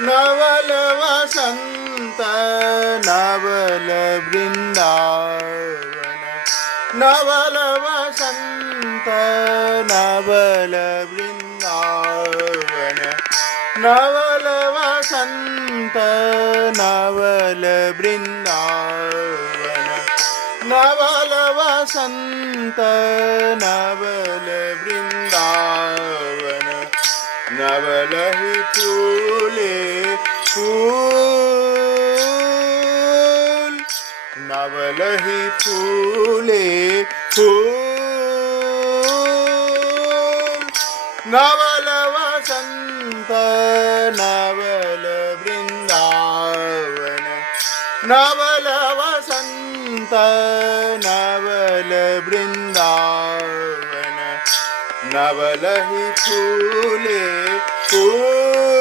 नवल वसंत नवल वृंदावन नवल वसंत नवल वृंदावन नवल वसंत नवल वृंदावन नवल वसंत नवल वृंदावन नवल ही फूले फूल नवल ही फूले फूल नवल वसंत नवल वृंदावन नवल वसंत नवल वृंदावन नवल ही फूले फूल